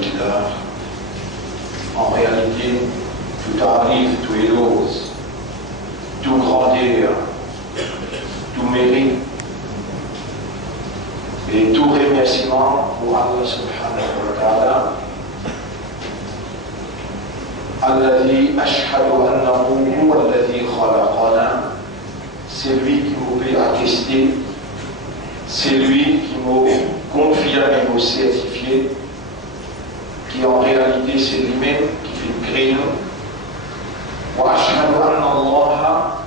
lillah. En réalité, tout arrive, tout éloge, tout grandeur, tout mérite et tout remerciement pour Allah subhanahu wa ta'ala. Alladhi ashhadu annahu huwa alladhi khalaqana. C'est lui qui m'a attesté, c'est lui qui m'a confirmé, m'a certifié, qui en réalité c'est lui-même qui fait créer nous. Wa ashhadu anna Allah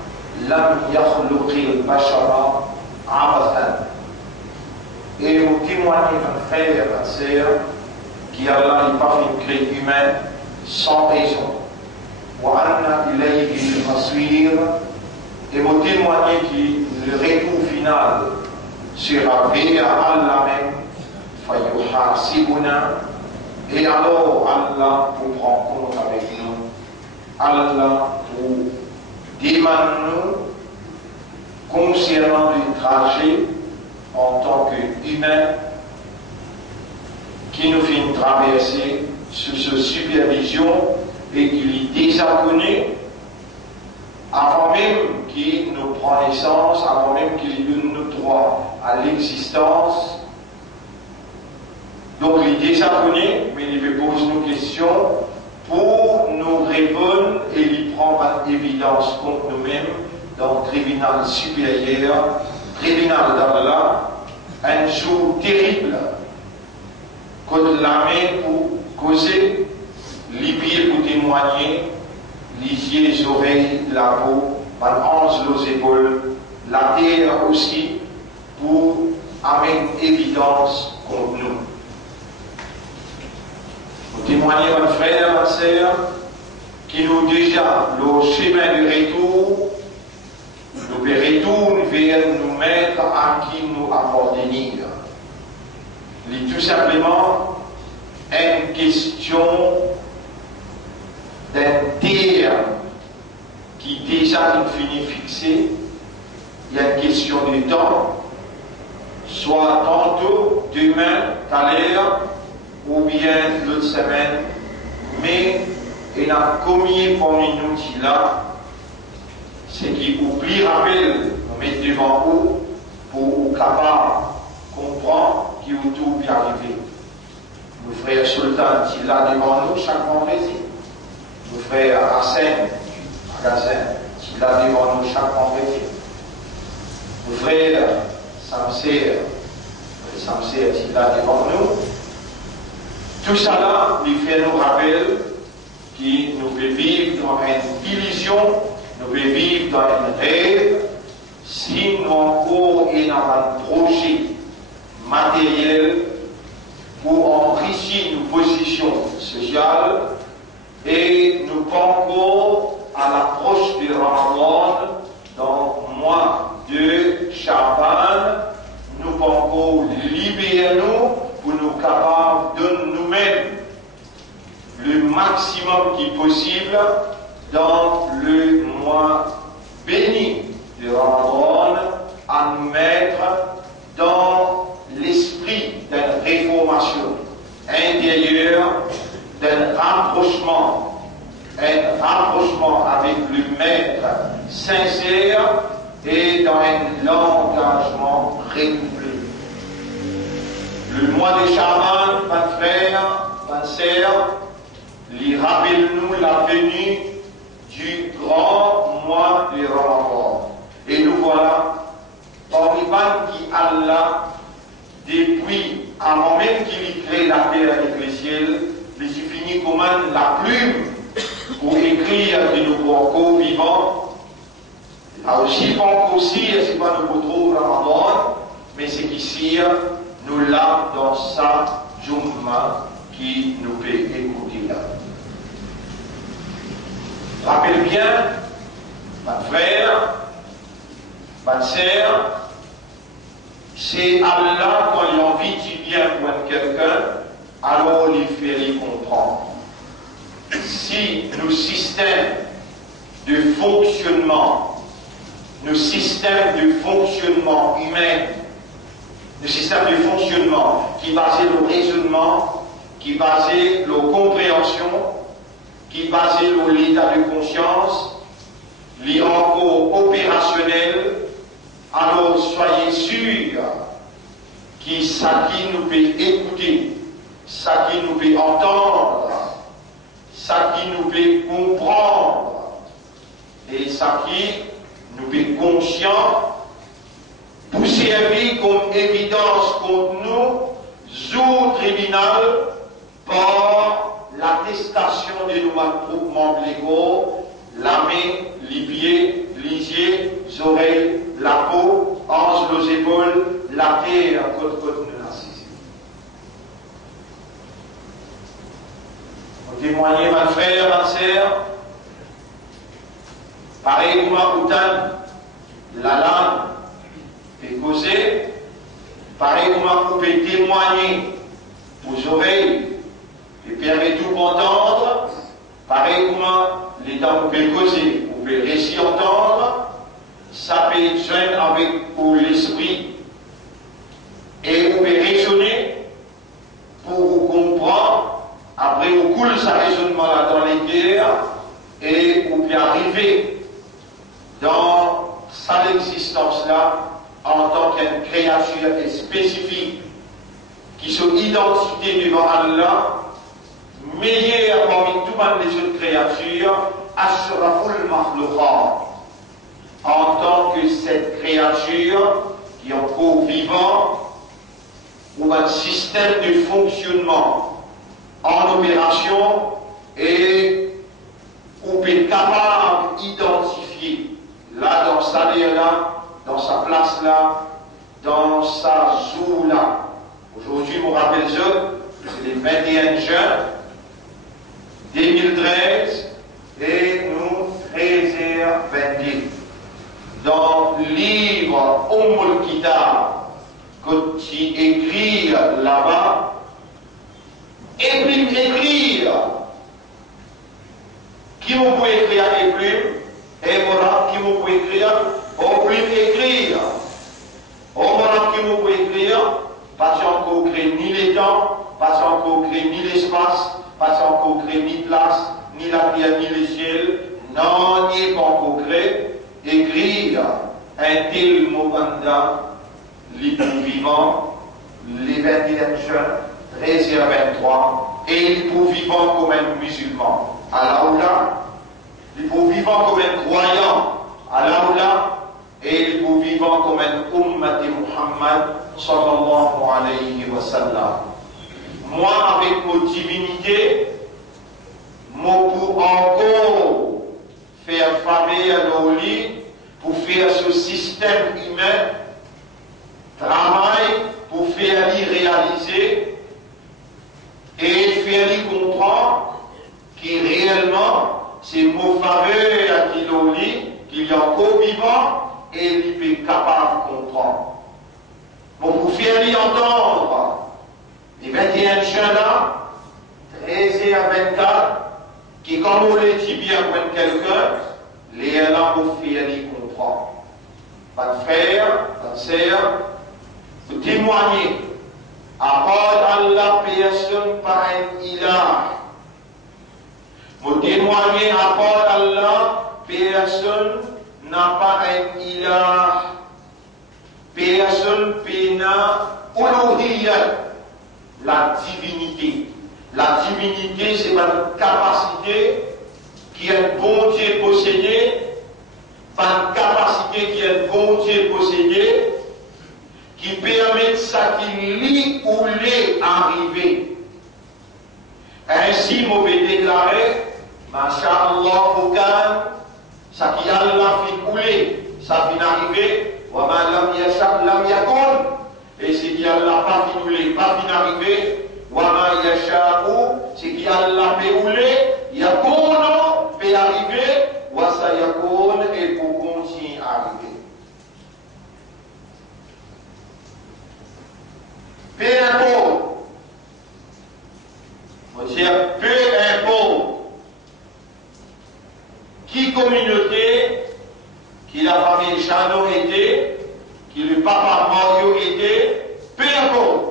lam yakhluqil bashara abathan. Et vous témoignez, mon frère, ma sœur, qu'Allah n'est pas fait créer humain sans raison. Wa anna ilayhi al-masir. Et vous témoignez que le retour final sera vers Allah même, fayuhasibuna. Et alors Allah vous prend compte avec nous, Allah vous demande nous concernant le trajet en tant qu'humain qui nous fait une traversée sous cette supervision et qu'il est déjà connu avant même qu'il nous prend naissance, avant même qu'il donne nous droit à l'existence. Donc il est déjà connu, mais il veut poser nos questions pour nous répondre et il prend en évidence contre nous-mêmes dans le tribunal supérieur, tribunal d'Allah, un jour terrible, contre l'armée pour causer, les pieds pour témoigner, les yeux, les oreilles, la peau, par hanches, les épaules, la terre aussi, pour amener évidence contre nous. Vous témoignez, mon frère, ma sœur, qui nous déjà le chemin de retour, nous retourne vers nous mettre à qui nous appartenir. C'est tout simplement une question d'un terme qui déjà finit fixé. Il y a une question de temps, soit tantôt, demain, tout à l'heure, ou bien l'autre semaine, mais il a commis pour nous là, c'est qu'il oublie, rappel, nous mettre devant vous pour capable comprendre qu'il vous tout bien arrivé. Nos frères Sultan, qui là devant nous chaque vendredi. Nos frères Hassan, magasin, qui là devant nous chaque vendredi. Nos frères Samser, qui là devant nous. Tout ça là, il fait nous rappeler qui nous peut vivre dans une illusion, nous peut vivre dans un rêve, si nous encore et dans un projet matériel pour enrichir nos positions sociales et nous pensons à l'approche du Ramadan dans le mois de Shaban, nous pensons libérer nous pour nous capables de nous-mêmes le maximum qui est possible dans le mois béni de Ramadan à nous mettre dans l'esprit d'une réformation intérieure, d'un rapprochement avec le Maître sincère et dans un engagement renouvelé. Le mois de Shaban, mon frère, ma sœur, lui rappelle-nous la venue du grand mois de Ramadan. Et nous voilà, parmi qui Allah, depuis avant même qu'il crée la terre et le ciel, il suffit comme la plume pour écrire de nos corps vivants. Là aussi, pas aussi, c'est pas nous retrouve Ramadan, mais c'est qu'ici, nous l'avons dans sa Jumma qui nous peut écouter là. Rappelle bien, ma frère, ma sœur, c'est Allah quand il a envie de bien pour quelqu'un, alors il fait les comprendre. Si nos systèmes de fonctionnement, nos systèmes de fonctionnement humain, le système de fonctionnement qui est basé sur le raisonnement, qui basait la compréhension, qui basait l'état de conscience, les encore opérationnels. Alors soyez sûrs que ça qui nous peut écouter, ça qui nous peut entendre, ça qui nous peut comprendre, et ça qui nous peut conscient, pour servir comme évidence contre nous, au tribunal, par l'attestation de nos membres légaux, la main, les pieds, les yeux, les oreilles, la peau, entre les épaules, la terre, côte nous l'assise. Vous témoignez, ma frère, ma sœur, pareil comme un bouton, la langue fait causer, pareil comme un peut témoigner aux oreilles et permet tout entendre, pareil comme les dents vous pouvez causer, vous pouvez récit entendre, ça peut être joint avec pour l'esprit et vous pouvez raisonner pour vous comprendre, après vous coule ce raisonnement là dans les guerres et vous pouvez arriver dans sa existence là en tant qu'une créature spécifique qui sont identité devant Allah, meilleure parmi toutes les autres créatures, Ashraful Makhluqat, en tant que cette créature qui est encore vivant, ou un système de fonctionnement en opération et ou est capable d'identifier là dans sa lieu là, dans sa place là, dans sa joue là. Aujourd'hui, je vous rappelle c'est les 21 juin 2013 et nous 13h22. Dans le livre Ummul Kitab, que tu écris là-bas, et puis écrire. Qui vous peut écrire et plumes, et voilà, qui vous peut écrire, au plume écrire. Au voilà, qui vous peut écrire, pas encore créé ni les temps, pas encore créé ni l'espace, pas encore créé ni place, ni la terre, ni le ciel, non, ni pas encore créé. Écrire un tel Mobanda, les pour vivants, les 21 jeunes, 13 et 23, et les pour vivants comme un musulman. À l'aoula, les pour vivants comme un croyant. À l'aoula, et les pour vivants comme un ummat de Muhammad, sallallahu alayhi wa sallam. Moi, avec mon divinité, moi pour encore faire famille à nos lits, pour faire ce système humain, travail pour faire l'y réaliser et faire l'y comprendre que réellement c'est mon faveur à qui l'on lit, qu'il y a encore vivant et il est capable de comprendre. Bon, pour faire l'y entendre, les 21 jeunes là, 13 et à 24, qui, comme on les dit bien comme quelqu'un, les là pour faire l'y comprendre. Pas de frère, pas de sœur, vous témoignez, à part Allah, personne pas un ilah. Vous témoignez, à part Allah, personne n'a pas un ilah. Personne n'a uluhiyat, la divinité. La divinité, c'est une capacité qui est un bon Dieu possédé, pas une capacité qui est un bon Dieu possédé, qui permet ça qui lit ou l'est arrivé. Ainsi, je vais déclarer, Masha'Allah Foukan, ça qui Allah fait couler, ça vient arriver, Wama lam yashab lam yakun, et c'est qui Allah pas fait couler, pas vient arriver, Wama yasha'u, c'est qui Allah fait couler, yakun fait arriver, Wasa yakun, et pour continuer à arriver. Peu importe, peu importe qui communauté, qui la famille Chano était, qui le papa Mario était, peu importe.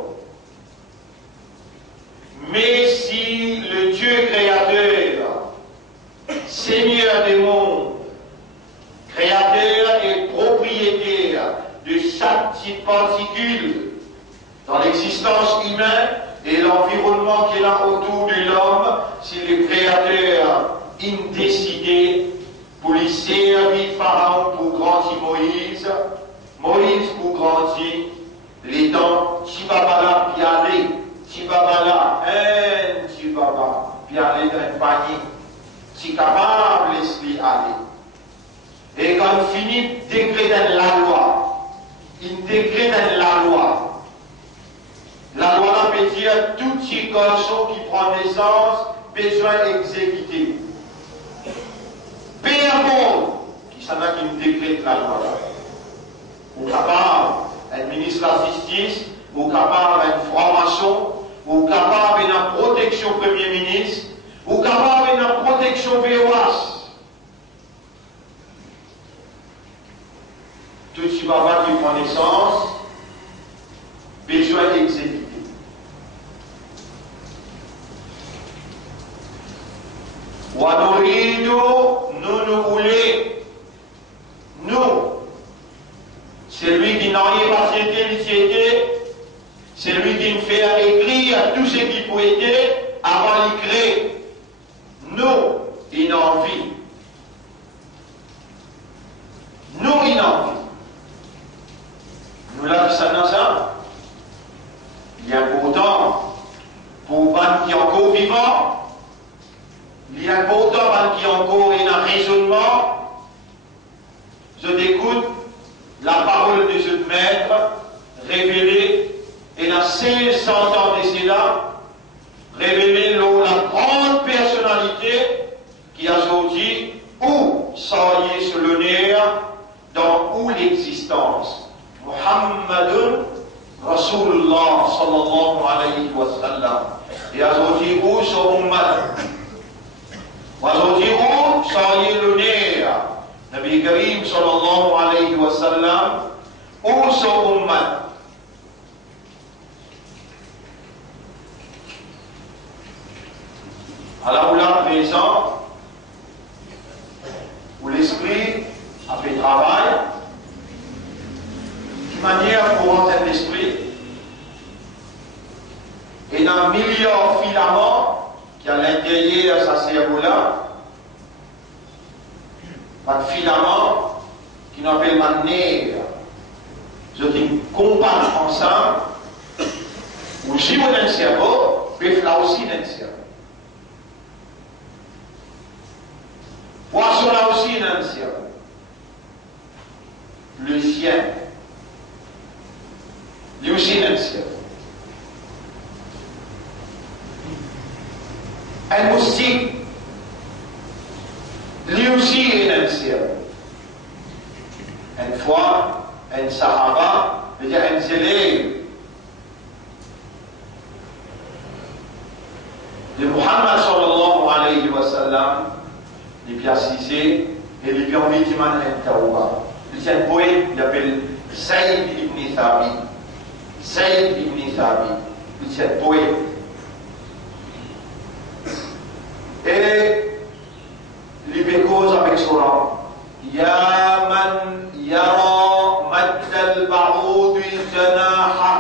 Mais propriétaire de chaque petite particule dans l'existence humaine et l'environnement qui est là autour de l'homme, si le Créateur décidé pour lui servir Pharaon pour grandir Moïse, Moïse pour grandir les dents, Tibabala pialé, Tibabala, Tibaba, pialé dans un panier, si capable de laisser aller. Et quand il finit, décret dans la loi, il décret dans la loi. La loi peut dire tout petit garçon qui prend naissance, besoin d'exécuter. Périmon, qui s'en a qui décrète la loi là. Ou capable, administre la justice, ou capable une franc-maçon, ou capable une protection Premier ministre, ou capable une protection BOAS. Tout ce papa qui prend naissance, besoin d'exécuter. Wadorido, nous voulons, nous, celui qui n'a rien passé l'initié, celui qui nous fait écrire tout ce qui peut aider avant de créer. Nous, il a envie. Nous, il a envie. Nous l'avons ça dans ça. Il est important pour les qui sont encore vivants. Il est important pour qui sont encore un raisonnement. Je t'écoute la parole de ce maître révélée et la 500 ans de cela, révélée la grande personnalité qui a sorti où s'allier sur le nerf dans où l'existence. Muhammadun Rasulullah sallallahu alayhi wa sallam. Et a sorti où son ummat. A sorti où s'allier le nerf. Nabi Karim sallallahu alayhi wa sallam. Où son ummat. Alors là, présent, où l'esprit a fait travail, de manière pour rentrer l'esprit, et dans un million de filaments qui à l'intérieur de sa cerveau-là, un filament qui nous appelle un nerf, je dis compare ensemble, ou si vous dans le cerveau, puis là aussi dans le cerveau. Poisson là aussi dans le cerveau. Le chien, lui aussi dans le cerveau. Un moustique, lui aussi est dans le cerveau. Une fois, un sahaba, veut dire un élève de Muhammad sallallahu alayhi wa sallam, il est assisé et il est envie de faire un tawba. Il y a un poète qui s'appelle Saïd ibn Thabit. Saïd ibn Thabit. Il y a un poète. Et il fait cause avec son rang. Ya man yara mad al-ba'oud janaha.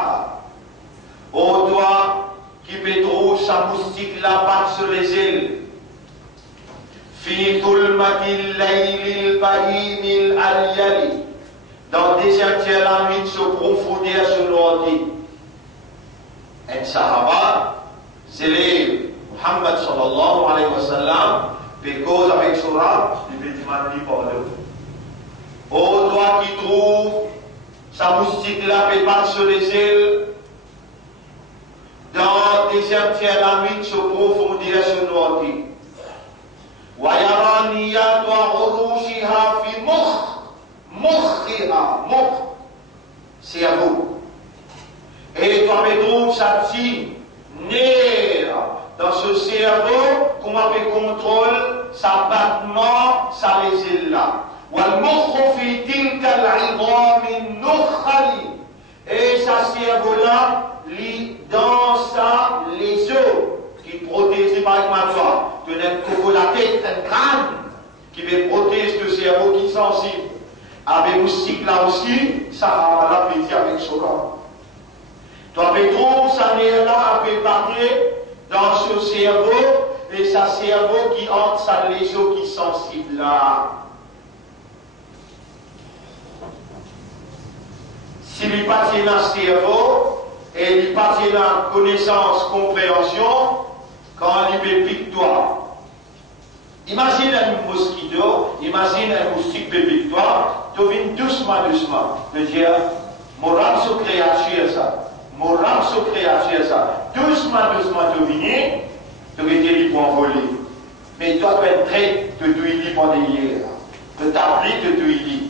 Ô toi qui pétrouve sa moustique la patte sur les ailes. Fi tulmatil layl al-bahim al-alyali. Dans des entiers la nuit se profondeur sur l'ordi. Un sahaba, c'est les Muhammad sallallahu alayhi wa sallam, fait cause avec son rab, il fait du mal par l'eau. Ô toi qui trouve sa moustique là, fait pas sur les ailes, dans des entiers la nuit se profondeur sur l'ordi. ويرانيات وعروشها في مخها cerveau. Et toi me trouves sa petite nerf dans ce cerveau comment on contrôle sa battement, sa les là. والمخ في تلك العظام النخل. Et sa cerveau là dans ça les os qui protège par exemple toi. Tu as un coco la tête, un crâne qui va protéger le cerveau qui est sensible. avec moustique là aussi, ça va la plaisir avec son corps. Toi, Pétro, ça n'est là à préparer dans ce cerveau, et sa cerveau qui entre sa lésion qui est sensible là. S'il n'est pas dans le cerveau, et il n'est pas dans la connaissance, compréhension, quand il peut piquer toi. Imagine un mosquito, imagine un moustique pique toi, tu viens doucement, doucement, de dire, mon rame se créature ça. Mon rame se créature ça. Doucement, doucement, tu viens, tu étais libre pour envoler. Mais toi, tu es prêt de t'ouiller pour hier. De t'appeler, de t'ouiller.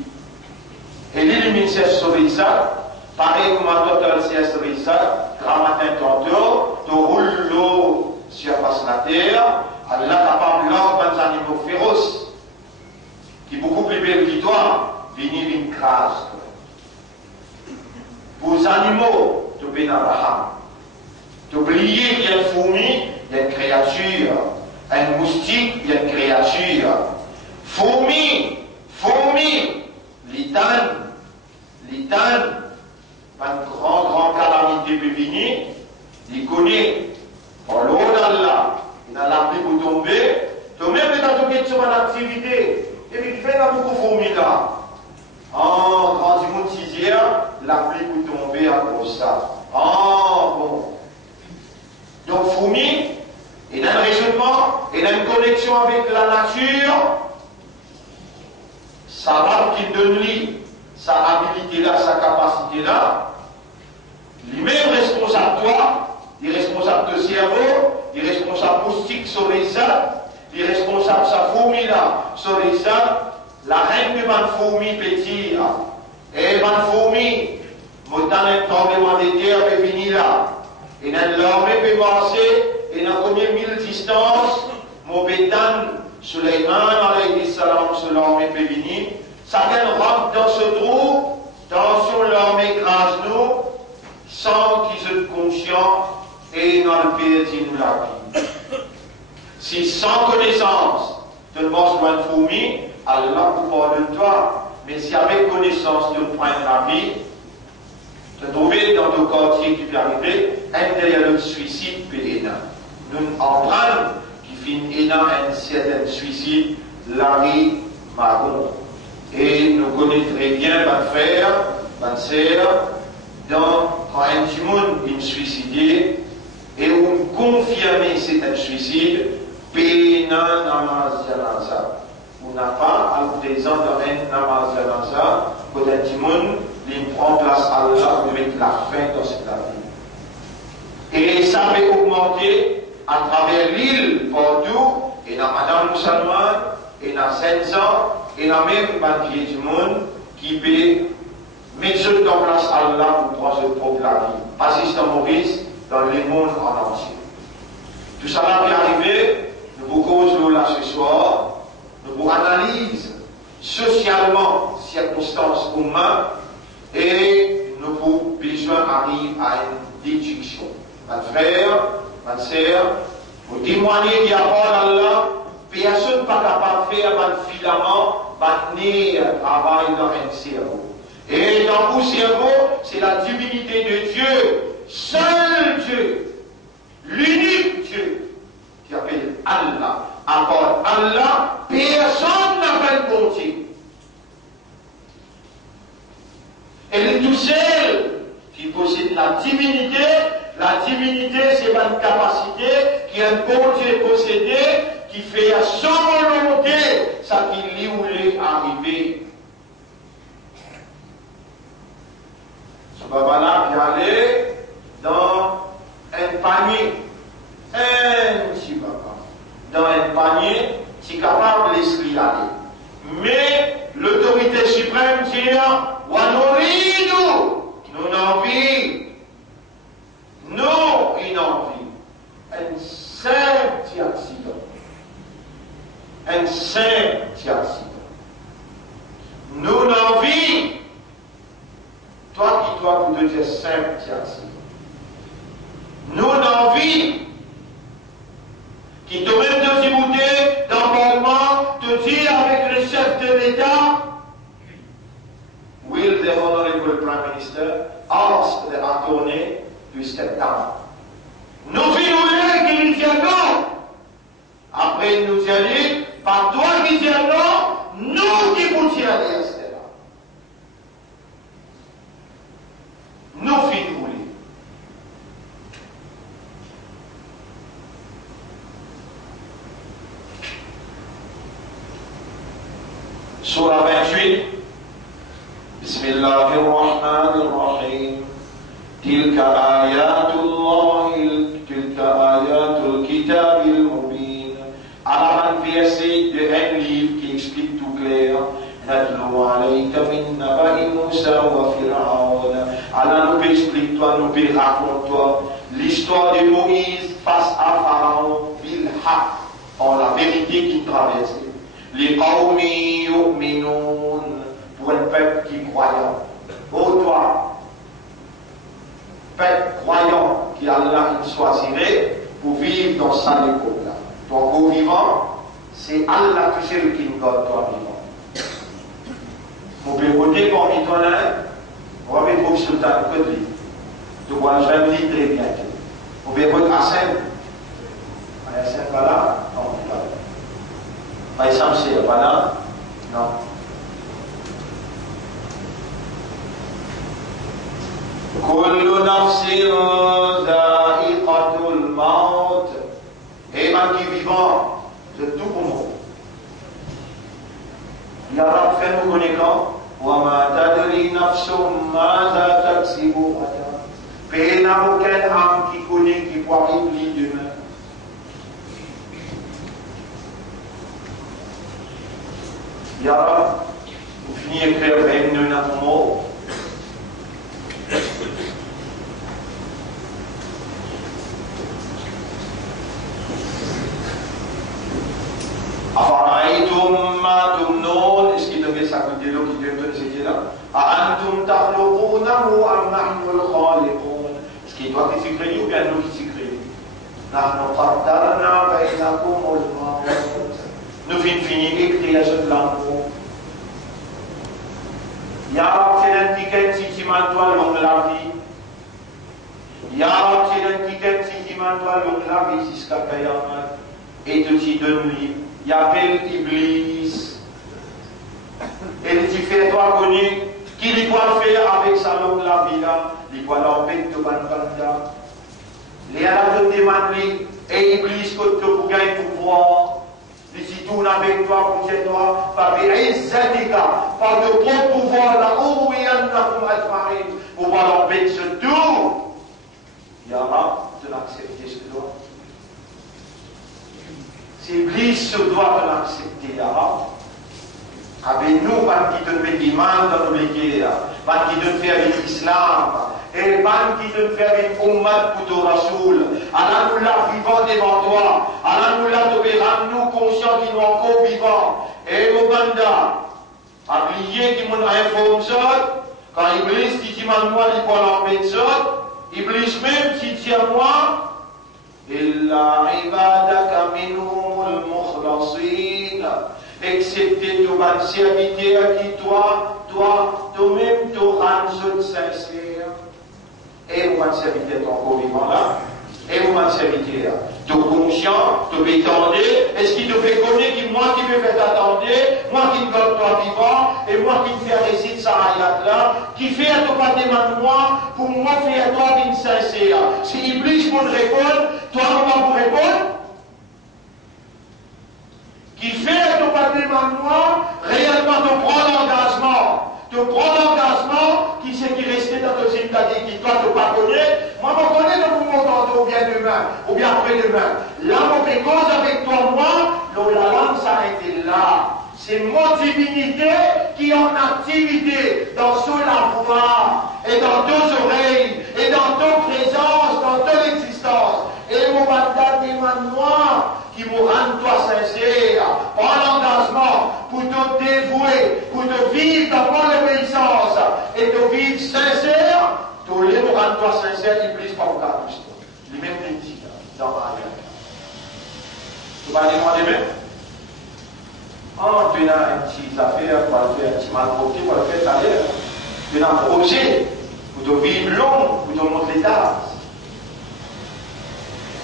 Et l'illumine c'est sauver ça. Pareil comme un total c'est sauver ça. Grand matin, tantôt, tu roules l'eau sur la terre. Allah capable l'ordre des animaux féroces. Qui est beaucoup plus belle que toi. Venir une crase. Pour les animaux, tu peux n'abraham. Tu oublies qu'il y a une fourmi, il y a une créature. Un moustique, il y a une créature. Fourmi, l'itane, une grande calamité peut venir, il connaît, pour l'eau d'Allah, il a la pluie pour tomber, toi-même tu as tombé sur une activité, et puis tu fais là beaucoup de fourmis là. En grand monde sixième, la pluie pour tomber à cause de ça. Bon. Donc fourmi, il a un raisonnement, il a une connexion avec la nature, ça va qu'il donne lui sa habilité là, sa capacité là, lui-même responsable de toi, il est responsable de cerveau, il est responsable moustique sur les arbres, il est responsable de sa fourmi là, sur les arbres, la reine de ma fourmi pétille, et ma fourmi, mon temps un tremblement de terre peut venir là, et l'armée peut passer, et dans combien de mille distances, mon bétan, Suleiman, alayhi salam, sur l'armée peut venir, chacun rentre dans ce trou, dans son l'armée écrase nous, sans qu'ils soient conscients, et dans le pays nous la vie. Si sans connaissance, tu ne manges pas une fourmi, Allah vous pardonne toi. Mais si avec connaissance, tu prends la vie, tu trouves dans ton quartier qui peut arriver, un derrière le suicide peut aider. Nous empruntons qui finit un certain suicide, Larry Marron. Et nous connaissons très bien votre frère, votre sœur, quand un petit monde est suicidé, et on confirme que c'est un suicide, pénal namaz janaza. On n'a pas à présent dans un namaz janaza, quand un petit monde prend place à Allah pour mettre la fin dans cette vie. Et ça va augmenter à travers l'île, partout, et dans Madame Moussalman, et dans 500, et dans même un pied du monde qui peut mettre en place Allah pour prendre ce propre la vie. Assistant Maurice dans le monde en entier. Tout ça là qui est arrivé, nous vous causons là ce soir, nous vous analysons socialement circonstances humaines et nous vous besoin arrive à une déduction. Mon frère, ma sœur, vous témoignez qu'il y a pas d'Allah, personne n'est pas capable de faire un filament, maintenir un travail dans un cerveau. Et dans le cerveau, c'est la divinité de Dieu, seul Dieu, l'unique Dieu, qui appelle Allah. À part Allah, personne n'appelle bon Dieu. Elle est tout seul qui possède la divinité. La divinité, c'est une capacité qui un bon Dieu possédé, qui fait à son volonté ça qui lui voulait arriver. Ce papa-là qui allait dans un panier, un petit papa, dans un panier, c'est capable de laisser aller. Mais l'autorité suprême dit, Wanoridu, nous n'en vivons. Nous, une envie. Un simple accident. Un simple accident. Nous n'en vivons. Toi qui dois vous dire simple accident. Nous n'en vivons. Qui te même de s'ébouter dans le Parlement, te dire avec le chef de l'État, que le Prime Minister asked the attorney to step down. Nous voulons qu'il dise non. Après, il nous dit, pas toi qui dis non, nous qui vous disons, etc. Nous finissons. Surah 28, Bismillahirrahmanirrahim. Tilka ayatul kitabil mubin. À la verset de un livre qui explique tout clair. Nadlu alayka min naba'i Musa wa Fir'aun. Allah nous explique toi, nous raconte toi l'histoire de Moïse face à Pharaon bil haq, en la vérité qui traverse. Les qawmi yu'minun, pour un peuple qui croyant. Oh toi, peuple croyant qui Allah choisirait pour vivre dans sa époque là. Donc au vivant, c'est Allah qui c'est le King God, toi vivant. Vous pouvez côté parmi toi là, on va mettre au sultan que de lui. Donc moi je vais me dire très bien. Vous pouvez votre Hassan. Hassan pas là? Non, pas là. Pas essentiel, pas là? Non. Kullu nafsin dha'iqatul maut. Et man qui vivant, c'est tout pour moi. Ya Rab, fais-nous connaître. Wa ma tadri nafsum madha taksibu ghadan. Mais il n'y a aucune âme qui connaît, qui pourra oublier demain. Ya Rab, vous finissez d'écrire 29 mots. أفرأيتم ما تمنون. Est-ce qu'il devait s'accoter l'eau qui devait donner là? أأنتم تخلقونه أم نحن الخالقون. Est-ce qu'il doit qui s'y crée ou bien nous qui s'y crée? نحن قدرنا بينكم الموت. Nous finissons d'écrire ce l'amour. Ya Rab, c'est un ticket si tu m'entends long la vie. Ya Rab, c'est un ticket si tu m'entends long la vie jusqu'à Kayamat. Et tu t'y donnes lui. Il appelle Iblis. Et tu fais toi connu qu'il doit faire avec sa langue la vie là. Il doit l'empêcher de Banbanda. Les Allah te demandent et Iblis que tu pour gagner pouvoir. Si tourne avec toi, pour toi, par de propre pouvoir là, où il y a une pour voir l'empêcher tout. Ya Rab, de l'accepter ce doigt. Si Iblis se doit de l'accepter, Ya Rab, avec nous, qui te fait des mal dans l'obligé, qui te fait avec l'islam, et qui te fait avec Ummah pour ton Rasoul. Allah nous l'a vivant devant toi. Allah nous l'a donné, rends-nous conscients qu'ils nous encore vivants. Et au banda, oubliez qui m'ont informé ça, quand Iblis dit qu'il m'a moi, il peut l'empêcher ça, Iblis même qui dit à moi, Illa ibadaka minhumul mukhlasin. Excepté ton ban serviteur qui toi-même te rends sincère. Et mon serviteur est encore vivant là. Et mon serviteur, tu es conscient, tu es étendu. Est-ce qu'il te fait connaître que moi qui me fais attendre, moi qui me donne toi vivant, et moi qui me fais réciter sa ayat là, qui fait à toi pas de moi, pour moi faire toi d'une sincère. Si Iblis pour répondre, toi comment vous répondre? Qui fait à toi pas de moi, réellement te prend l'engagement. Te prends l'engagement qui c'est qui restait dans ton sympathie, qui toi te pas connaît. Moi, je connais de vous m'entendre ou bien demain, ou bien après-demain. Là, mon cause avec toi, moi, la langue s'arrête là. C'est mon divinité qui est en activité dans sous la voix, et dans deux oreilles, et dans ton présence, dans ton existence. Et mon mandat demande moi qui vous rende toi sincère, prends l'engagement pour te dévouer, pour te vivre dans mon obéissance et te vivre sincère, tous les vous rendre toi sincère, Iblis pas au cas de les mêmes dit dans ma vie. Tu vas demander même? Oh, tu as une petite affaire, pour le faire un petit mal côté, pour le faire à l'air. Tu as un projet pour te vivre long, pour te montrer l'état.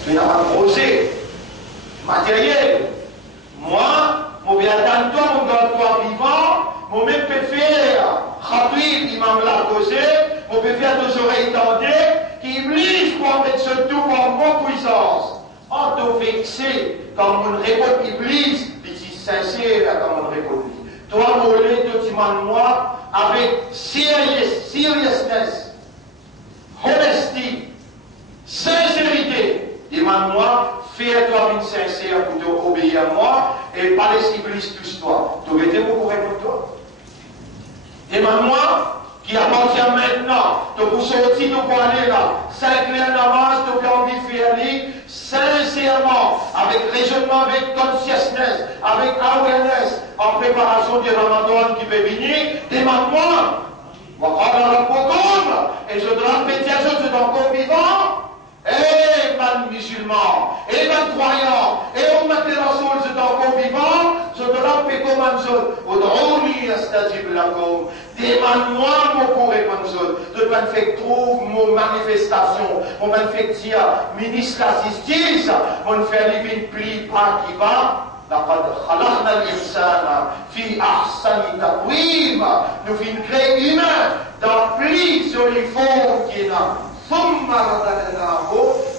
Tu as un projet matériel. Moi, je vais attendre toi, mon toi vivant, je même peux faire rapide, il m'a la causé, je peux faire deux oreilles tendées, qui oblige pour mettre ce tout en bonne puissance. En te vexé, comme on répond Iblis, il dit sincère comme on répond. Toi, mollet, toi, tu m'en moi, avec seriousness, honesty, sincérité, demande-moi, fais-toi une sincère pour te obéir à moi, et pas laisser Iblis tous toi. Tu aurais été beaucoup répondre toi. Demande-moi, qui appartient maintenant, tu peux sortir, tu peux aller là, 5 heures d'avance, tu peux envie de faire aller, sincèrement, avec raisonnement, avec consciousness, avec awareness, en préparation du Ramadan qui peut venir, demande-moi, et je dois répéter à ceux qui sont encore vivants, et man musulman, et man croyant, et on m'a dit Rasoul, c'est encore vivant, je dois répéter comme un seul, Ud'ouni astajib lakum, demande-moi mon pour répondre, je dois faire trouver mon manifestation, mon manifestation, ministre de la justice, mon faire livre pli pas qui va, لقد خلقنا الإنسان في أحسن تقويم. Nous finissons créer humain dans pli sur les formes qui n'a. ثم رددناه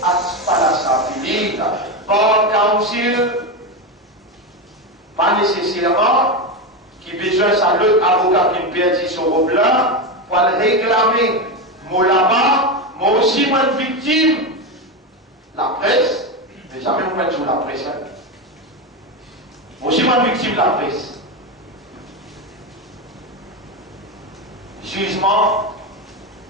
أسفل سافلين. Par council, pas nécessairement, qui besoin ça l'autre avocat qui me perdit son robe là, pour le réclamer, moi là-bas, moi aussi moi une victime. La presse, mais jamais vous mettez sur la presse. Hein. Moi aussi moi une victime de la presse. Jugement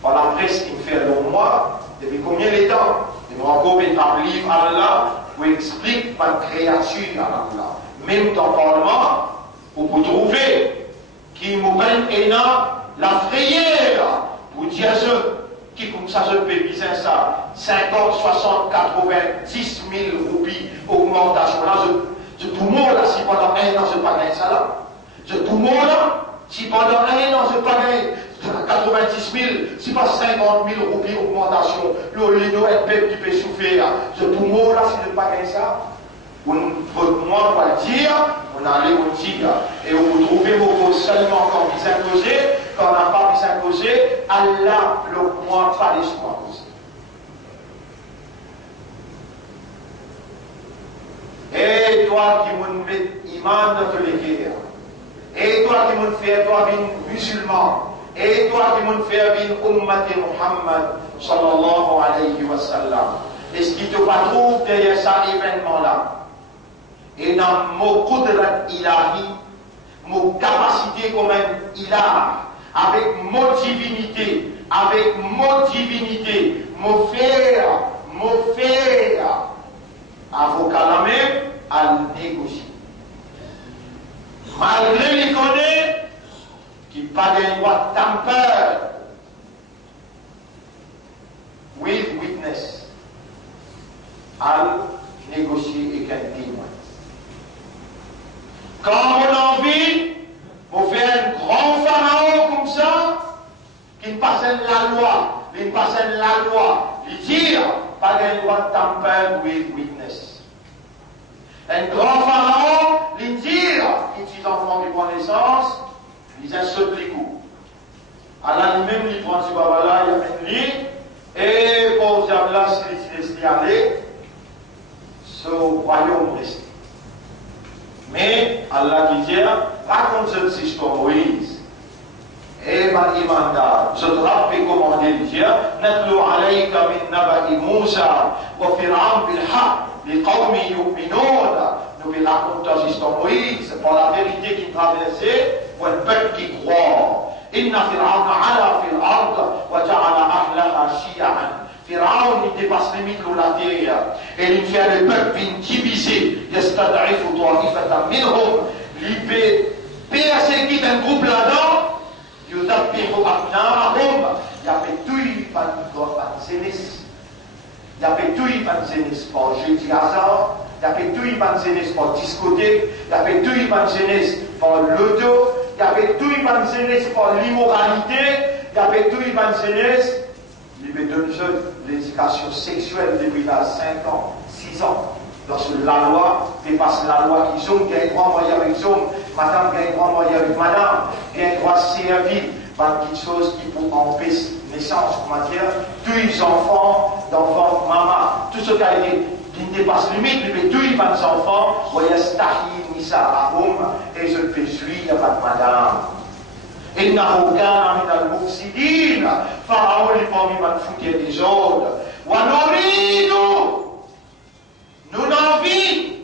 par la presse qui me fait long moi, depuis combien de temps? Et moi encore un livre à Allah où explique ma création à Allah. Même dans le Parlement, où vous trouvez qui me prennent la frayère pour dire ce qui comme ça je peux viser ça 50, 60, 90 000 roupies augmentation là je tout le monde là si pendant un an je pas gagné ça là je tout le monde là si pendant un an je pas gagné 90 000 si pas 50 000 roupies augmentation le lino est peuple qui peut souffrir je tout le monde là si je pas gagné ça votre moi va dire, on allait au dire, et vous trouvez vos causes seulement quand vous imposez, quand on n'a pas vous imposé, Allah le moi pas les soins causer. Et toi qui m'en mets iman dans tous les guerres, et toi qui m'en fais toi une musulman, et toi qui m'en fais une ummati Muhammad sallallahu alayhi wa sallam, est-ce qu'il te pas trouve derrière cet événement-là? Et dans mon qudrat ilahi, mon capacité comme un ilah, avec mon divinité, mon faire, avocat même, à négocier. Malgré les connaît, qui pas de droit de temper, with witness, à négocier et qu'un témoin. Quand on a envie, on fait un grand pharaon comme ça, qui passe la loi, il dit, pas de droit de temper with witness. Un grand pharaon, il dit, les petits enfants de connaissance, ils insultent les coups. Alors lui-même, il prend ce baba-là, il amène lui, et pour diable-là, s'il laisse aller, ce royaume reste. Mais Allah qui dit, raconte cette histoire Moïse. Et ma imanda, je te rappelle comment il dit, Natlu alayka min naba'i Moussa, wa Fir'aun bil haq, li qawmi yu'minoun. Nous lui racontons l'histoire Moïse, pour la vérité qui traversait, pour un peuple qui croit. Inna Fir'aun ala fil ard, wa ja'ala ahlaha shi'an. Pharaon, il dépasse les limites de la terre. Et il fait le peuple divisé. Yastad'ifu ta'ifatan minhum. Il persécute un groupe là-dedans. Yudabbihu abna'ahum. Il a fait tout, il va zénis. Il a fait tout, il va zénis pour jeudi hasard. Il a fait tout, il va zénis pour discothèque. Il a fait tout, il va zénis pour l'auto. Il a fait tout, il va zénis pour l'immoralité. qu'après tout, il va une jeunesse, il lui donne l'éducation sexuelle depuis l'âge 5 ans, 6 ans. Lorsque la loi dépasse la loi, ils ont un droit moyen avec les hommes, madame a un droit moyen avec madame, il y a un droit servir par quelque chose qui peut empêcher naissance, en matière, tous les enfants, d'enfants, maman, tout ce qui a été, qui dépasse limite, mais tous les enfants, voyez, stahi, nisa, ahum, et je fais celui, il n'y a pas de madame. إنه كان من المفسدين فأولي من فوتي des autres ونريد nous n'envie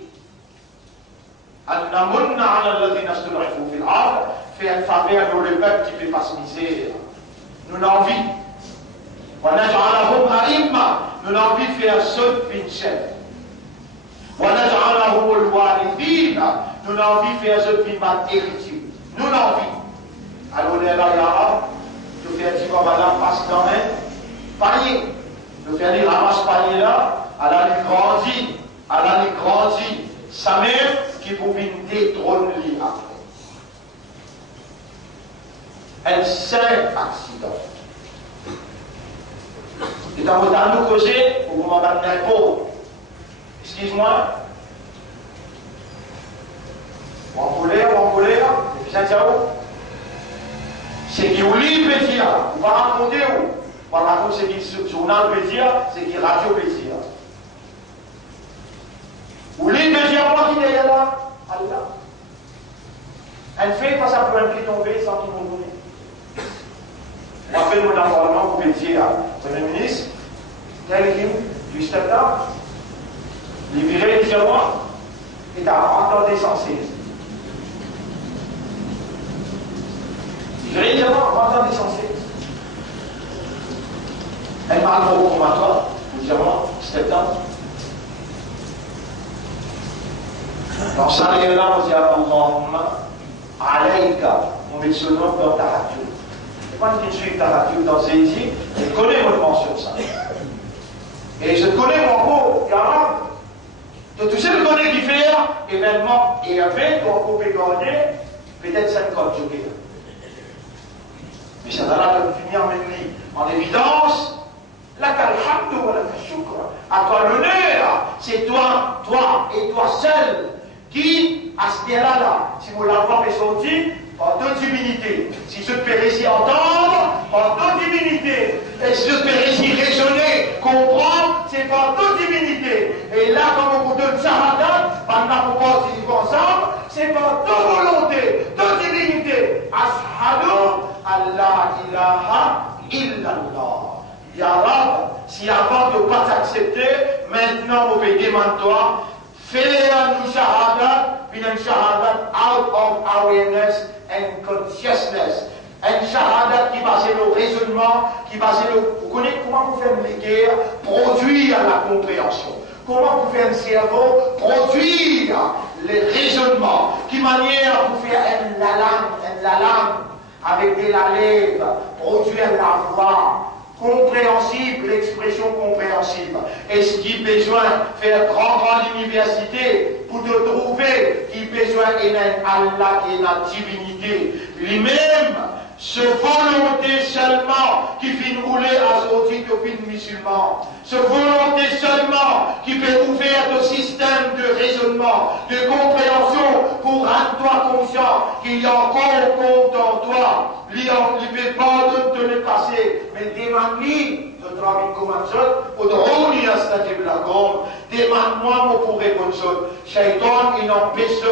أن نمن على الذين استضعفوا في الأرض faire faveur à nos peuples qui fait face misère nous n'envie ونجعلهم أئمة nous n'envie faire ceux qui chef ونجعلهم الوارثين nous n'envie faire ceux qui battent héritiers nous n'envie. Alors, on est là, je fais un petit comme madame passe dans un panier. Je fais aller ramasse panier là, elle a grandi. Sa mère qui pouvait détrôner après. Un simple accident. Et dans votre temps, nous causer, vous m'en battez un pot. Excuse-moi. Ou en colère, et puis ça tient où? C'est qui oublie le plaisir, on va raconter où? On va raconter ce qui journal plaisir, c'est qui radio plaisir. Oublie le plaisir, moi qui est là, Allah. Elle fait pas ça pour un pied tombé sans qu'il m'en donne. On appelle mon environnement pour plaisir. Premier ministre, tel qu'il, du stade-là, libéré, dis-moi, et t'as entendu censé. Réellement, on va descenser. Elle parle au combattant, évidemment, septembre. Dans ça, il y a là, on dit Allahumma alayka, on met ce nom dans ta radio. Et quand je suis ta radio dans Zézi, je connais mon mention ça. Et je connais mon mot, arabe. De tout ce que je connais qui fait, et maintenant, et avec, on peut gagner peut-être 50 jokers. Mais ça va finir en évidence, la kalhamdu wa la shukra. À toi l'honneur, c'est toi et toi seul qui, à ce là, si vous l'avez sorti, en toute humilité. Si je peux réussir à entendre, en toute humilité. Et si je peux réussir à raisonner, comprendre, c'est en toute humilité. Et là, comme on vous donne shahadat, pendant qu'on pense ici ensemble, c'est par toute volonté, toute humilité. Ashhadu Allah ilaha illallah. Ya Rab, si avant de ne pas t'accepter, maintenant on peut demander toi, fais-nous shahadat, puis un shahadat out of awareness and consciousness. Un shahadat qui base le raisonnement, qui base le... Vous connaissez comment vous faites les guerres produire la compréhension. Comment vous faites un cerveau produire les raisonnements. Qui manière vous faire un lalam avec des lalèves, produire la voix compréhensible, l'expression compréhensible. Est-ce qu'il a besoin de faire grande université pour te trouver qu'il a besoin d'un Allah et d'une divinité lui-même, ce volonté seulement qui fait rouler à sortir de film musulman, ce volonté seulement qui peut ouvrir le système de raisonnement, de compréhension pour rendre toi conscient qu'il y a encore compte en toi. Il ne peut pas te le passer, mais demande-lui, notre ami commence, demande-moi pour répondre. Shaitan, il n'empêche,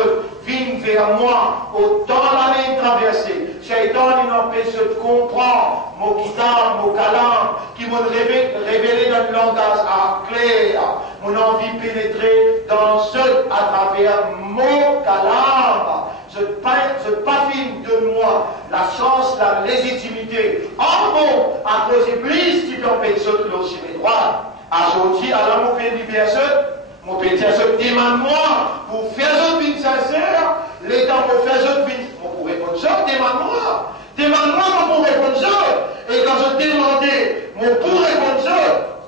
viens vers moi, dans la ligne traversée. Shaitan, il n'empêche de comprendre mon kitab, mon kalam, qui m'ont révélé dans le langage clair, mon envie de pénétrer dans ce à travers mon kalam. Je patine de moi la chance, la légitimité. En bon, à cause d'Iblis, qui peut empêcher de l'océan droit. Aujourd'hui, alors mon père dit bien mon père dit demande-moi pour faire ce vin sincère, les temps pour faire ce vin. Pour répondre ça, demande-moi. Demande-moi pour répondre ça. Et quand je demandais mon pour répondre ça,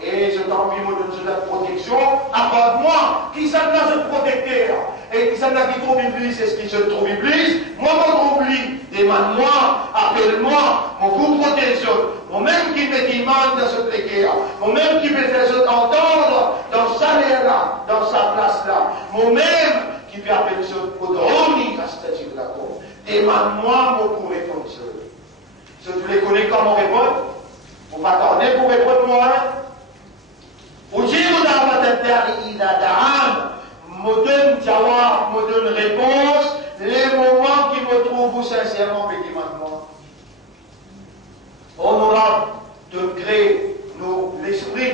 et je t'envie me donner la protection, accorde-moi qui ça doit se protecter. Et qui ça doit qui trouve Iblis, est-ce qu'il se trouve Iblis? Moi, je trouve lui. Demande-moi, appelle-moi, mon vous protéger, moi-même qui me demande dans ce guerre, moi-même qui me fait entendre dans sa là, dans sa place là, moi-même qui peut appeler ce Odroni, à c'est-à-dire d'accord. Demande-moi, moi pour répondre ça. Si vous les connaissez comment répondre, vous m'attendez pour répondre moi. Vous dites dans votre terre, il a d'âme, me donne jawab, me donne réponse, les moments qui me trouvent sincèrement, pédimement. Honorable de créer l'esprit,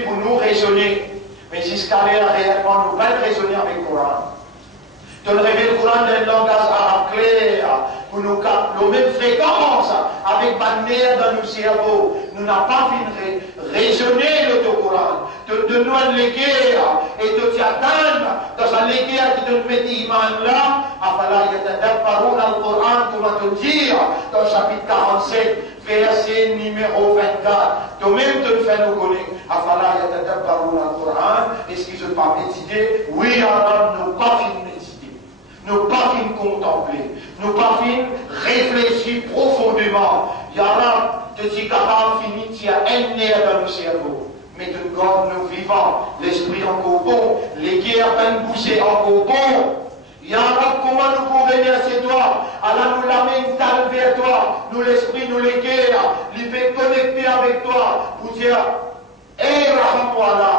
pour nous raisonner. Mais jusqu'à réellement, nous ne pas raisonner avec le Coran. De révéler le Coran dans un langage arabe clair, pour nous capter la même fréquence avec manière dans nos cerveaux. Nous n'avons pas fini de raisonner le Coran, de nous léguer et de t'atteindre dans un légué qui te met iman là, afala yatadabbarun al-Coran, comment te dire, dans le chapitre 47, verset numéro 24. Toi-même te fais nous connaître, afala yatadabbarun al-Coran, est-ce qu'ils ne pas méditer? Oui, alors nous pas fini méditer. Nous pas fin contempler, nous pas fin réfléchir profondément. Yara, te dis capable fini, tu as un nerf dans le cerveau. Mais de God nous vivons, l'esprit encore bon, les guerres peine boucher encore bon. Yara, comment nous pouvons venir chez toi? Alors nous la main calme vers toi, nous l'esprit, nous les guerres, il fait connecter avec toi pour dire, raham-moi là.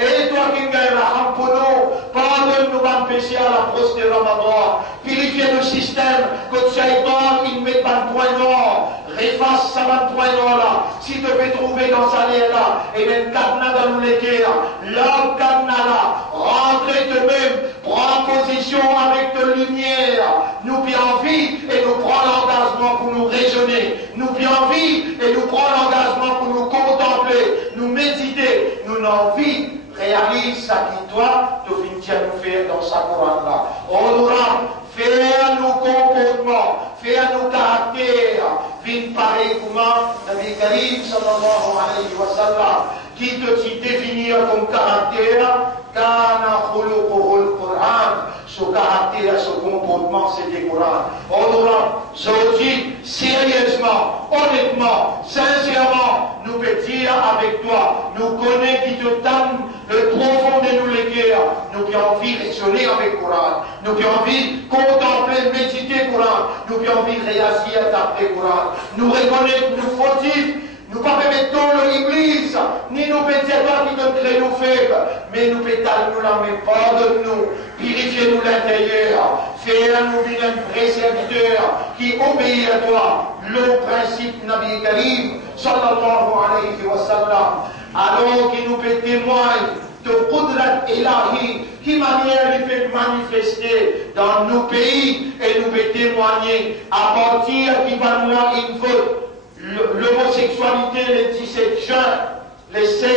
Et toi qui gagne la pour nous, pardonne-nous nos péchés à la proste de Ramadan. Purifiez le système, que Shaitan, il met pas de point noir. Réfasse ça va de point noir là. Si tu peux trouver dans sa l'air là, et même cadenas dans nous les guerres, l'homme cadenas là, rentrez de même, prends position avec de lumière. Nous bien envie et nous prends l'engagement pour nous raisonner. Nous bien envie et nous prends l'engagement pour nous contempler, nous méditer, nous n'envie. Réalise sa victoire, tu viens nous faire dans sa Coran là. Honorable, faire nos comportements, faire nos caractères, viens pareil comment Nabi Karim sallallahu alayhi wa sallam, qui te dit définir comme caractère, kana khuluquhul Coran, ce caractère, ce comportement, c'est le Coran. Honorable, je dis sérieusement, honnêtement, sincèrement, nous peut dire avec toi, nous connaissons qui te donne le profond de nous les guerres, nous avons envie de raisonner avec le Coran, nous avons envie de contempler, méditer le Coran, nous avons envie de réagir d'après le Coran, nous reconnaître nous fautifs, nous ne pouvons pas mettre dans l'église, ni nous pétons qui nous créent nous faibles, mais nous pétons nous la même pardonne-nous, purifiez-nous l'intérieur, fais-nous vivre un vrai serviteur qui obéit à toi, le principe Nabi Karim, sallallahu alayhi wa sallam, alors qu'il nous peut témoigner de Qudrat Ilahi, qui manière il peut manifester dans nos pays et nous peut témoigner à partir qui va nous une faute. L'homosexualité le 17 juin, les 16,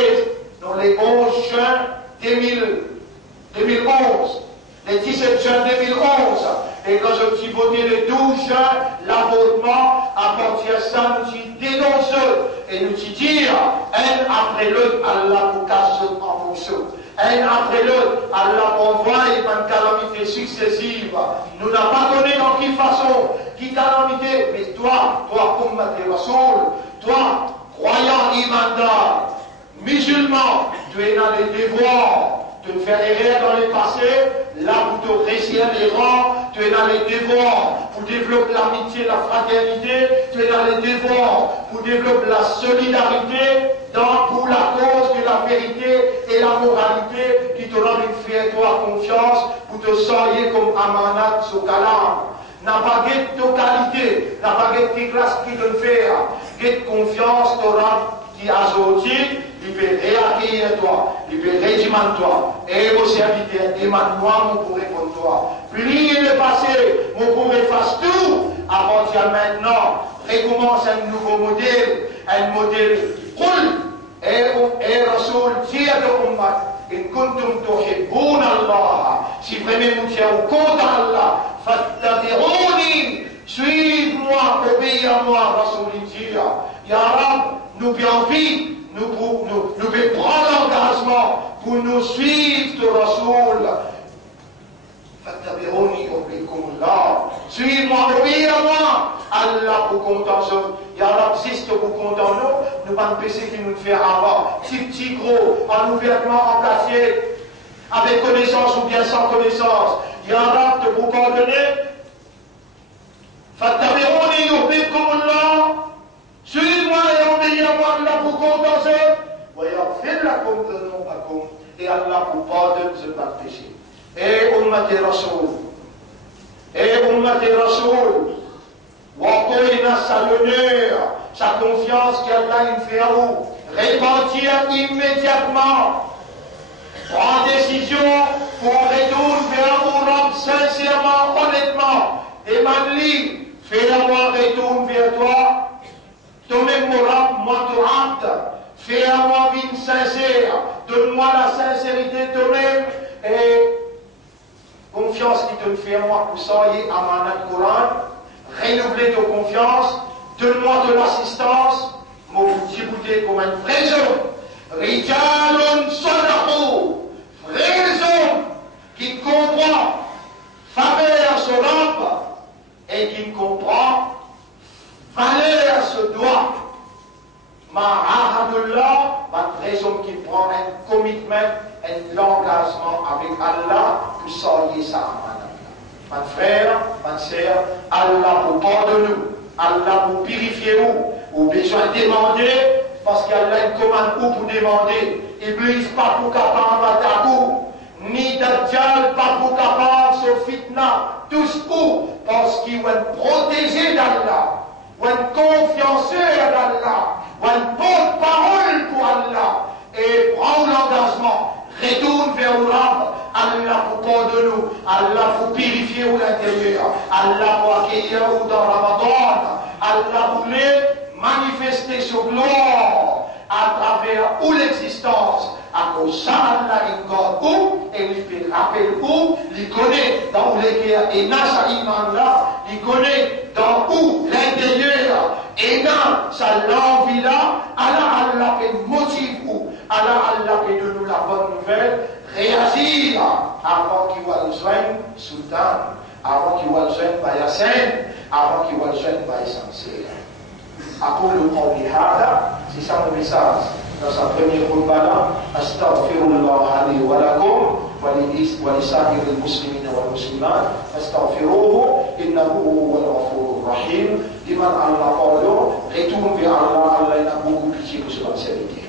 non, les 11 juin 2011, le 17 juin 2011, et quand je suis voté le 12 juin, l'avortement, à partir de ça, nous y dénonçons et nous y dire, un après l'autre, Allah vous casse en morceaux. Un après l'autre, Allah envoie une calamité successive. Nous n'avons pas donné dans quelle façon, qui calamité, mais toi, comme Matthieu Rassoul, toi, croyant imandar, musulman, tu es dans les devoirs. Tu ne fais rien dans le passé, là pour te réussir les rangs, tu es dans les devoirs pour développer l'amitié, la fraternité, tu es dans les devoirs pour développer la solidarité pour la cause de la vérité et la moralité qui te rend une fait toi confiance pour te soigner comme amanat sous kalam. N'a pas de qualité, n'a pas de classe qui te fait, de confiance, t'aura qui a sorti, il peut réaccueillir toi, il peut régimer toi, et vos serviteurs, demande-moi, mon pour répondre toi. Pliez le passé, mon pour efface tout, à partir de maintenant, recommence un nouveau modèle cool, et Rasoul, dit à l'Ummat, in kuntum tuhibbuna Allah, si vraiment vous êtes au compte d'Allah, fattabi'uni, suive-moi, obéis à moi, Rasoul dit, Ya Rab, nous bien envie, nous pouvons prendre l'engagement pour nous suivre de Rasoul. Fattabi'uni, obéis-moi, suis-moi, obéis à moi. Allah pour content il y a l'existe pour content nous pas de péché qui nous fait avant. Petit gros, en ouvertement remplacé, avec connaissance ou bien sans connaissance. Il y a un acte pour pardonner. Fattabi'uni yuhbibkumullah. Suivez-moi et obéissez à moi, Allah pour content wa yaghfir lakum dhunubakum. Et Allah pour pardonner ce péché. Et ummati Rasoul. Et ummati Rasoul. Wakoina sa l'honneur, sa confiance qu'Allah fait à vous. Répentir immédiatement. Prends décision pour retourner vers vous, Rab, sincèrement, honnêtement. Demande-lui, fais-moi retourner vers toi. Toi-même, mon Rab, moi, tu rentres. Fais-moi vie sincère. Donne-moi la sincérité de toi-même. Et confiance qui te fait à moi pour ça, y est, à ma Coran. Renouveler ta confiance. Donne-moi de l'assistance. Mon petit bouteille comme un vrai homme. Rijalun Sadaqou. Vrais hommes qui comprennent faveur ce rab et qui comprennent valeur ce droit. Ma'ahadullah, un vrai homme qui prend un commitment, un engagement avec Allah pour soigner sa amana. Mon frère, ma sœur, Allah pour pardonner nous, Allah pour purifier nous, ou besoin de demander, parce qu'Allah une commande pour demander. Iblis pas pour capable à vous, ni Dajjal pas pour capable ce fitna, tous pour, parce qu'ils vont protéger d'Allah, vont confiancer d'Allah, vont porte-parole pour Allah, et prendre l'engagement, retourne vers Allah, Allah pour pardonner nous, Allah pour purifier l'intérieur, Allah pour accueillir nous dans Ramadan, Allah pour manifester sa gloire à travers l'existence. À cause de ça, Allah est où, et il fait rappeler où, il connaît dans les guerres, et dans sa iman là, il connaît dans où l'intérieur, et dans sa l'envie là, Allah fait motive où, Allah fait de nous la bonne nouvelle, réagir avant qu'il va le joindre Sultan, avant qu'il va le joindre Bayasen, avant qu'il va le joindre Bayasense. أقول قولي هذا سيسمى message dans sa première khutbah أستغفر الله لي ولكم ولسائر المسلمين والمسلمات فاستغفروه إنه هو الغفور الرحيم لمن الله قوله retourne vers Allah Allah il a beaucoup pitié pour ce serviteur.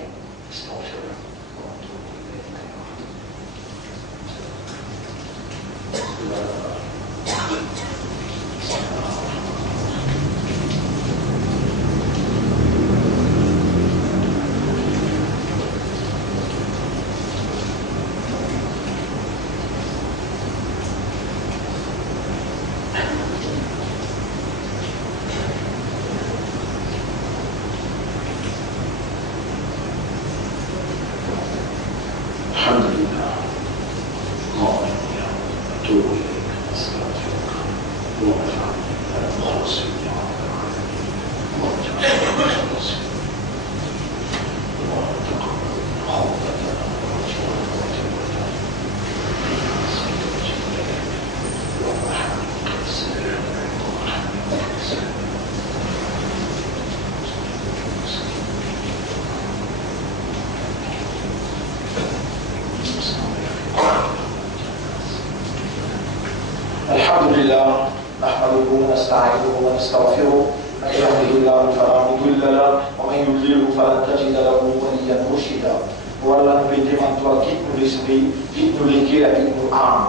نحمده ونستعينه ونستغفره من يهده الله فلا مضل له ومن يضلل فلن تجد له وليا مرشدا. Voilà, nous pédimons toi, quitte-nous l'esprit, quitte-nous les cœurs, quitte-nous l'âme.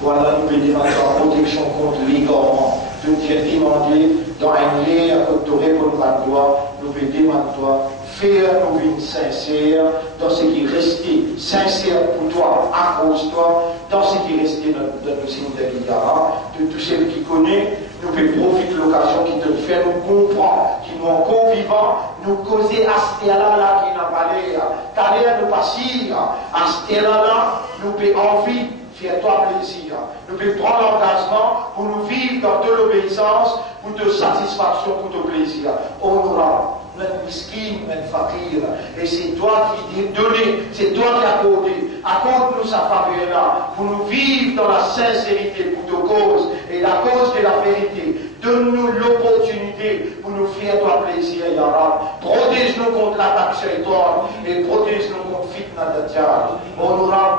Voilà, nous pédimons toi, protection contre l'égarement. Tout Dieu demandé dans un lien que tu réponds à toi, nous pédimons toi, faire-nous une sincère dans ce qui est resté sincère pour toi, à cause de toi, dans ce qui est resté dans nos signes de l'Igara, de tous ceux qui connaissent, nous pouvons profiter de l'occasion qui te fait nous comprendre, qui nous en convivant, nous causer à ce terrain-là qui n'a pas l'air, car l'air ne pas si, à ce terrain-là, nous pouvons envie, fais-toi plaisir. Nous pouvons prendre l'engagement pour nous vivre dans de l'obéissance, pour de satisfaction, pour de plaisir. Honorable. Notre miskin, notre fakir, et c'est toi qui t'es donné, c'est toi qui as accordé. Accorde-nous sa faveur là, pour nous vivre dans la sincérité pour ta cause, et la cause de la vérité. Donne-nous l'opportunité vérité pour nous faire toi plaisir, Ya Rab. Protège-nous contre l'attaque shaitan et protège-nous contre fitna dajjal. Oh nous Rab,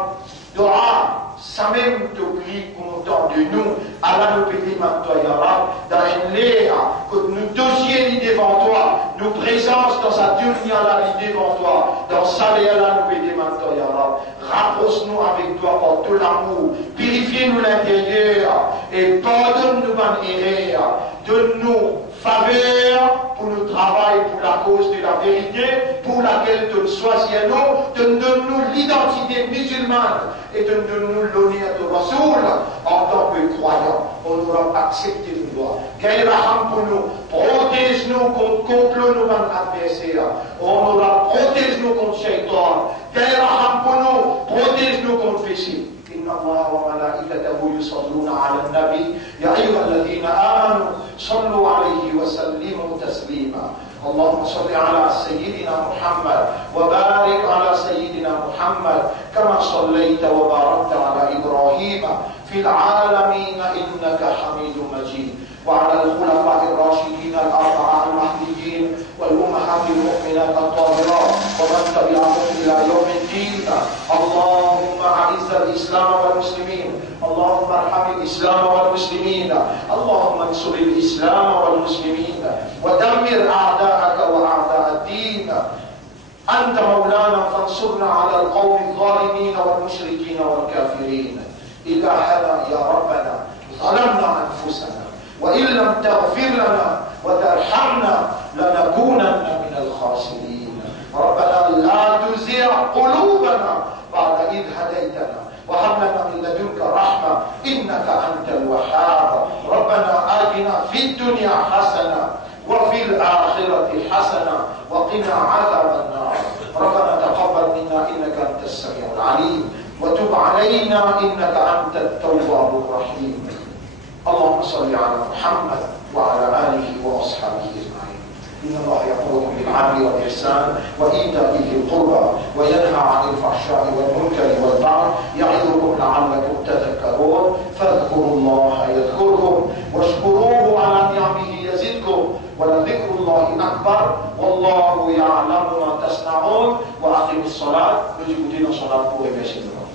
dua, ça même t'oublie content de nous, Allah nous péter maintenant, Ya Rab, dans une l'air, que nous dossiers devant toi, nous présence dans sa dunya la devant toi, dans sa Allah nous péter maintenant, Ya Rab. Rapproche-nous avec toi par tout l'amour, purifie-nous l'intérieur et pardonne-nous bonnes erreurs, donne-nous faveur pour nous travailler pour la cause de la vérité, pour laquelle tu choisis nous, donne-nous l'identité musulmane et donne-nous l'honneur de Rasoul en tant que croyant. On nous a accepté de nous. Quel raham pour nous, protège-nous contre complot nos adversaires. On nous a protège-nous contre Shaitan. Quel raham pour nous, protège-nous contre péché. إن الله وملائكته يصلون على النبي يا أيها الذين آمنوا صلوا عليه وسلموا تسليما اللهم صل على سيدنا محمد وبارك على سيدنا محمد كما صليت وباركت على إبراهيم في العالمين إنك حميد مجيد وعلى الخلفاء الراشدين الأربعة المهديين والأمهات المؤمنات الطاهرات ومن تبعهم إلى يوم الدين اللهم أعز الإسلام والمسلمين اللهم ارحم الإسلام والمسلمين اللهم انصر الإسلام والمسلمين ودمر أعداءك وأعداء الدين أنت مولانا فانصرنا على القوم الظالمين والمشركين والكافرين إلهنا يا ربنا ظلمنا أنفسنا وإن لم تغفر لنا وترحمنا لنكونن من الخاسرين ربنا لا تزغ قلوبنا بعد إذ هديتنا وهب لنا من لدنك رحمة إنك أنت الوهاب ربنا آتنا في الدنيا حسنة وفي الآخرة حسنة وقنا عذاب النار ربنا تقبل منا إنك أنت السميع العليم وتب علينا إنك أنت التواب الرحيم اللهم صل على محمد وعلى آله وأصحابه أجمعين إن الله يأمركم بالعدل والإحسان وإيتاء ذي القربى وينهى عن الفحشاء والمنكر والبغي يعظكم لعلكم تذكرون فاذكروا الله يذكركم واشكروه على نعمه يزدكم ولذكر الله أكبر والله يعلم ما تصنعون وأقيموا الصلاة نجيب دين الصلاة pour remercier le monde.